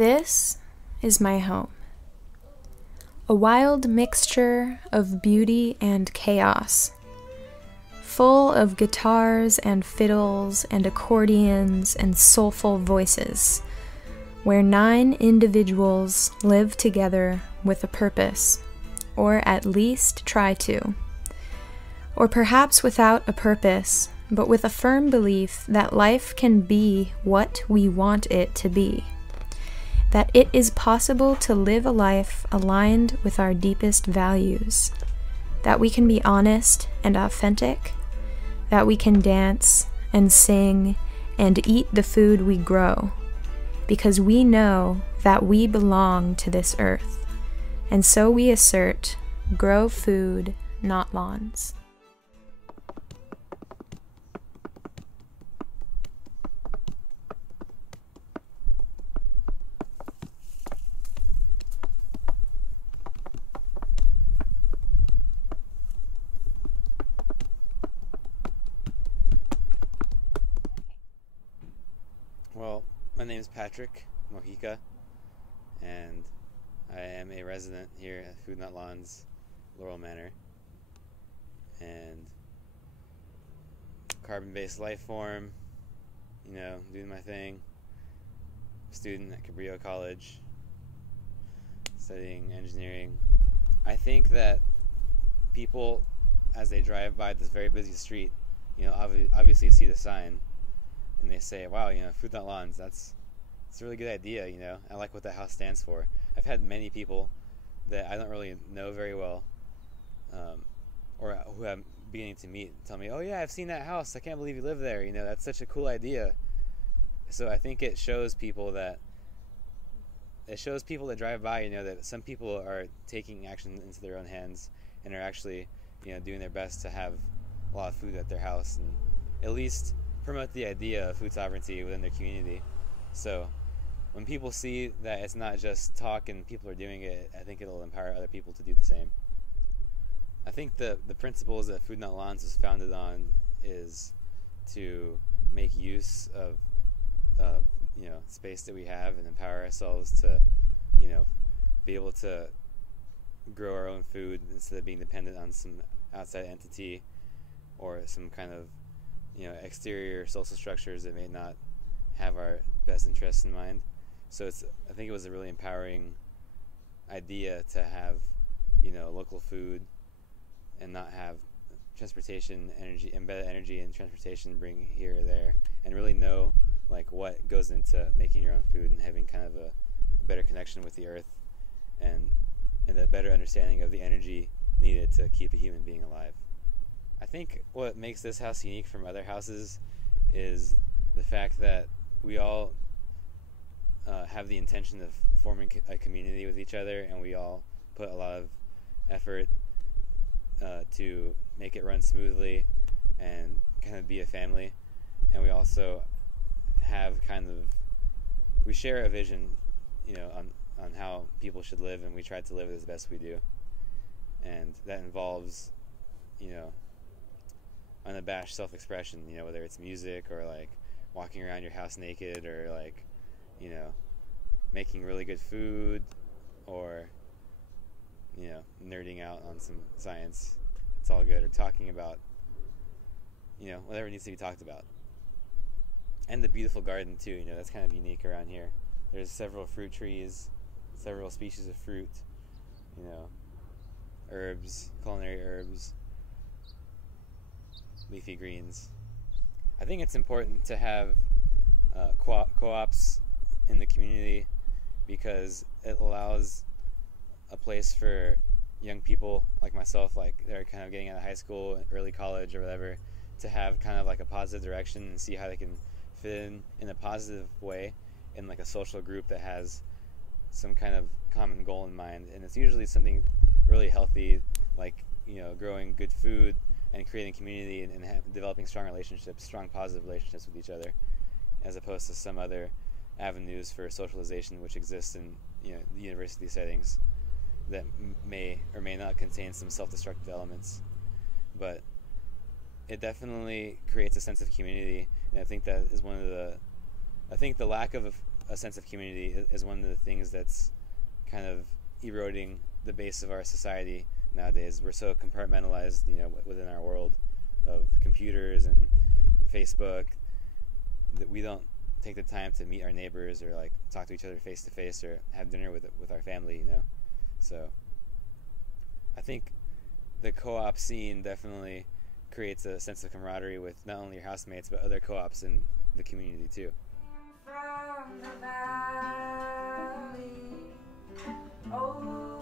This is my home. A wild mixture of beauty and chaos, full of guitars and fiddles and accordions and soulful voices, where 9 individuals live together with a purpose, or at least try to. Or perhaps without a purpose, but with a firm belief that life can be what we want it to be. That it is possible to live a life aligned with our deepest values. That we can be honest and authentic. That we can dance and sing and eat the food we grow. Because we know that we belong to this earth. And so we assert, grow food, not lawns. Well, my name is Patrick Mojica, and I am a resident here at Food Not Lawns, Laurel Manor, and carbon-based life form, doing my thing, student at Cabrillo College, studying engineering. I think that people, as they drive by this very busy street, obviously see the sign, and they say, wow, Food Not Lawns, it's a really good idea, I like what that house stands for. I've had many people that I don't really know very well, or who I'm beginning to meet, tell me, oh yeah, I've seen that house, I can't believe you live there, that's such a cool idea. So I think it shows people that drive by, that some people are taking action into their own hands and are actually, doing their best to have a lot of food at their house, and at least promote the idea of food sovereignty within their community. So when people see that it's not just talk and people are doing it, I think it'll empower other people to do the same. I think the principles that Food Not Lawns is founded on is to make use of space that we have and empower ourselves to be able to grow our own food instead of being dependent on some outside entity or some kind of exterior social structures that may not have our best interests in mind. So I think it was a really empowering idea to have local food and not have transportation energy, embedded energy and transportation bring here or there, and really know what goes into making your own food and having kind of a better connection with the earth and a better understanding of the energy needed to keep a human being alive. I think what makes this house unique from other houses is the fact that we all have the intention of forming a community with each other, and we all put a lot of effort to make it run smoothly and kind of be a family. And we also have we share a vision, on how people should live, and we try to live it as best we do. And that involves, unabashed self-expression, whether it's music or walking around your house naked or making really good food or nerding out on some science. It's all good. Or talking about whatever needs to be talked about. And the beautiful garden too, that's kind of unique around here. There's several fruit trees, several species of fruit, herbs, culinary herbs, leafy greens. I think it's important to have co-ops in the community because it allows a place for young people like myself, they're kind of getting out of high school, early college or whatever, to have kind of a positive direction and see how they can fit in a positive way in a social group that has some kind of common goal in mind. And it's usually something really healthy, growing good food and creating community and developing strong positive relationships with each other, as opposed to some other avenues for socialization which exist in the university settings that may or may not contain some self-destructive elements. But it definitely creates a sense of community, and I think that is one of the lack of a sense of community is one of the things that's kind of eroding the base of our society nowadays. We're so compartmentalized, within our world of computers and Facebook, that we don't take the time to meet our neighbors or like talk to each other face to face or have dinner with our family. So I think the co-op scene definitely creates a sense of camaraderie with not only your housemates but other co-ops in the community too. From the valley, oh.